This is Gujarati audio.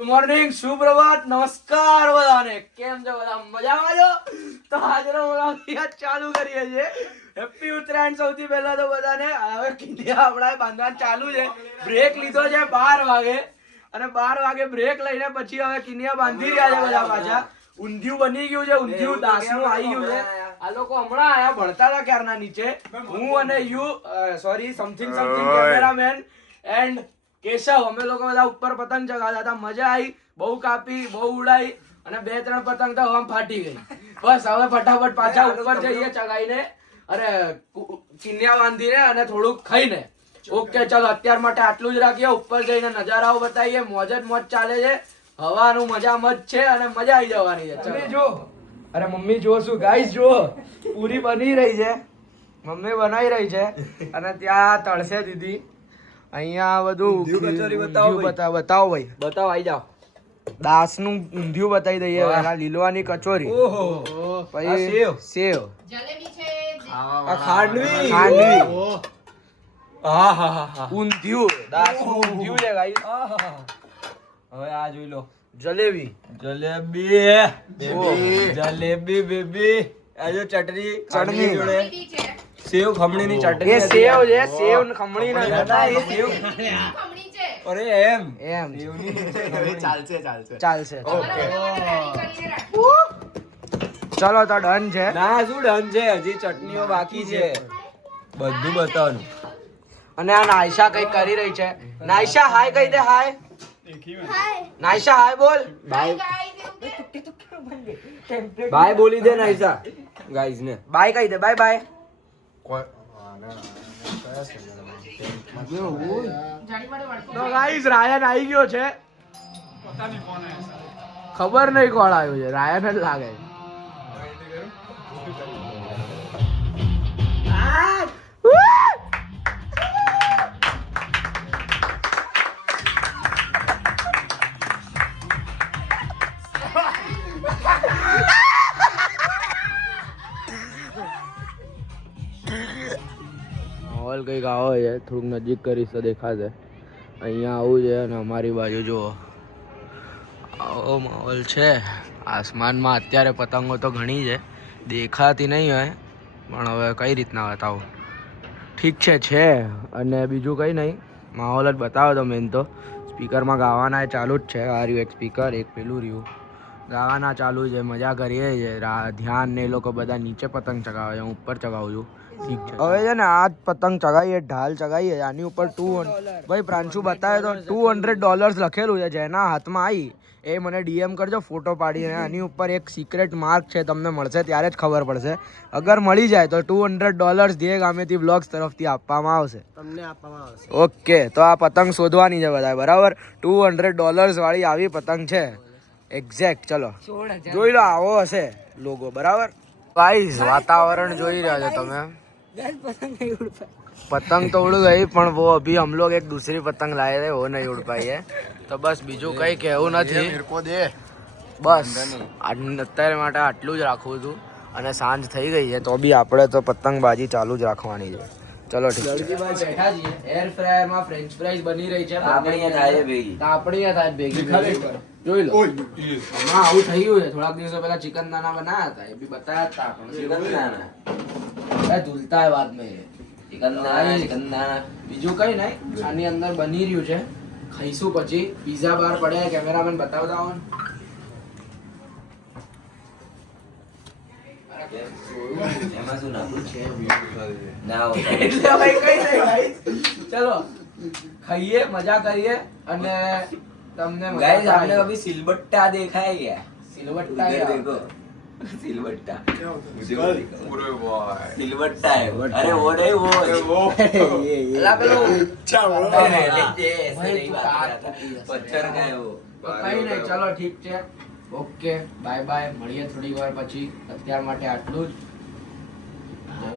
ગુડ મોર્નિંગ, સુપ્રભાત, નમસ્કાર બધાને. કેમ છો બધા? મજામાં છો? તો આજનો વ્લોગ ચાલુ કરીએ છીએ. હેપી ઉત્તરાયણ સૌથી પહેલા તો બધાને. હવે કિંડિયા આપણા બાંધવાનું ચાલુ છે. બ્રેક લીધો છે 12 વાગે અને 12 વાગે બ્રેક લઈને પછી હવે કિંડિયા બાંધી રહ્યા છે બધા પાછા. ઊંધિયું બની ગયું છે, ઊંધિયું દાસનું આવી ગયું છે. આ લોકો હમણાં આયા ભણતા હતા ક્યારના નીચે. હું અને સમથિંગ કેમેરામેન એન્ડ કેશવ અમે લોકો બધા ઉપર પતંગ ચગાવતા હતા. મજા આવી, બહુ કાપી, બહુ ઉડાઈ અને 2-3 પતંગ તો હવામાં ફાટી ગઈ. બસ હવે ફટાફટ પાછા ઉપર જઈએ ચગાઈને અરે કિન્યા બાંધીને અને થોડુંક ખાઈને. ઓકે ચલો અત્યાર માટે આટલું જ રાખીએ. ઉપર જઈને નજારાઓ બતાવીએ. મોજ જ મોજ ચાલે છે, હવાનું મજા મજ છે અને મજા આવી જવાની છે. ચલો જો અરે મમ્મી જો શું ગાઈસ જો પૂરી બની રહી છે, મમ્મી બનાવી રહી છે અને ત્યાં તળસે દીદી. અહીંયા બધું બતાવો ભાઈ, બતાવો આવી જાઓ. દાસ નું ઊંધિયું બતાવી દઈએ. લીલવાની કચોરી, પછી સેવ, જલેબી છે, ખાંડવી, ઊંધિયું, દાસ નું ઊંધિયું છે ગાઈસ. હવે આ જોઈ લો, જલેબી બેબી આ જો ચટણી જોડે છે, સેવ ખમણીની ચટણી. એ સેવ છે, સેવ ને ખમણી ના એ સેવ. ખમણી છે. અરે એમ ચાલશે. અમારા બધા માટે ready કરીને રાખો. ચલો તો ડન છે. ના શું ડન છે, હજી ચટણીઓ બાકી છે. બધું બતાવવાનું. અને આ નાયશા કઈ કરી રહી છે. નાયશા હાય કહી દે. હાય નાયશા, હાય બોલ. Bye guys, એવું કે? બાય બોલી દે નાઈસા ગાઈઝ ને. બાય કહી દે. Bye bye. જાડી વાળો વળકો. તો ગાઈસ રાયન આવી ગયો છે. ખબર નહીં કોણ આવ્યું છે. રાયન જ લાગે. માહોલ કંઈક આવો છે. થોડુંક નજીક કરીશ તો દેખાશે. અહીંયા આવું છે અને અમારી બાજુ જુઓ આવો માહોલ છે. આસમાનમાં અત્યારે પતંગો તો ઘણી છે, દેખાતી નહીં હોય પણ હવે કઈ રીતના બતાવું. ઠીક છે. અને બીજું કંઈ નહીં, માહોલ જ બતાવો તો. મેન તો સ્પીકરમાં ગાવાના ચાલુ જ છે. આ રહ્યું એક સ્પીકર, એક પેલું રહ્યું. ગાવાના ચાલુ છે, મજા કરીએ છે. ધ્યાન ને એ લોકો બધા નીચે પતંગ ચગાવે છે, હું ઉપર ચગાવું છું. ઠીક છે. હવે છે ને આ જ પતંગ ચગાવીએ, ઢાલ ચગાવીએ. આની ઉપર ભાઈ પ્રાંશુ બતાવે તો $200 લખેલું છે. જેના હાથમાં આવી એ મને DM કરજો ફોટો પાડીને. આની ઉપર એક સિક્રેટ માર્ક છે, તમને મળશે ત્યારે જ ખબર પડશે. અગર મળી જાય તો $200 ધ્યેય ગામેથી વ્લોગ્સ તરફથી આપવામાં આવશે. ઓકે તો આ પતંગ શોધવાની છે બધા, બરાબર. $200 વાળી આવી પતંગ છે એક્ઝેક્ટ. ચલો જોઈ લો, આવો હશે લોગો, બરાબર. ગાઈસ वातावरण જોઈ રહ્યા છો તમે. पतंग तो उड़ गई पण वो अभी हम लोग एक दूसरी पतंग लाए थे, वो नहीं उड़ पाई है. तो बस બીજું કઈ કહેવું નથી. બસ અત્યારે માટે આટલું જ રાખવું હતું. અને સાંજ થઈ ગઈ છે તો બી આપણે તો પતંગબાજી ચાલુ જ રાખવાની છે. ચલો ઠીક છે. બેઠા છીએ એર ફ્રાયર માં ફ્રેન્ચ ફ્રાઈઝ બની રહી છે. આપણી થાય ભેગી, આપણી થાય ભેગી. જોઈ લો હમણાં આવું થઈ ગયું છે. થોડાક દિવસો પહેલા ચિકન નાના બનાયા હતા, એ બી બતાયા હતા. પણ ચિકન નાના ધૂલતા है बाद में. ચિકન નાના બીજું કઈ નહીં, આની અંદર બની રહ્યું છે. ખાઈશું પછી. પીઝા બહાર પડ્યા, કેમેરામેન બતાવતા હો. એમાં શું નાખું છે? એટલે ભાઈ કઈ નહીં ગાઈસ. ચલો ખાઈએ, મજા કરીએ અને તમને गाइस आपने अभी सिलबट्टा देखा है क्या? સિલવટ્ટા इधर देखो सिलबट्टा, सिलबट्टा है. अरे वो नहीं, वो અલા પેલો पत्थर का है वो. કઈ નહીં. ચલો ઠીક છે. Okay bye bye. મળીએ થોડી વાર પછી. અત્યાર માટે આટલું જ.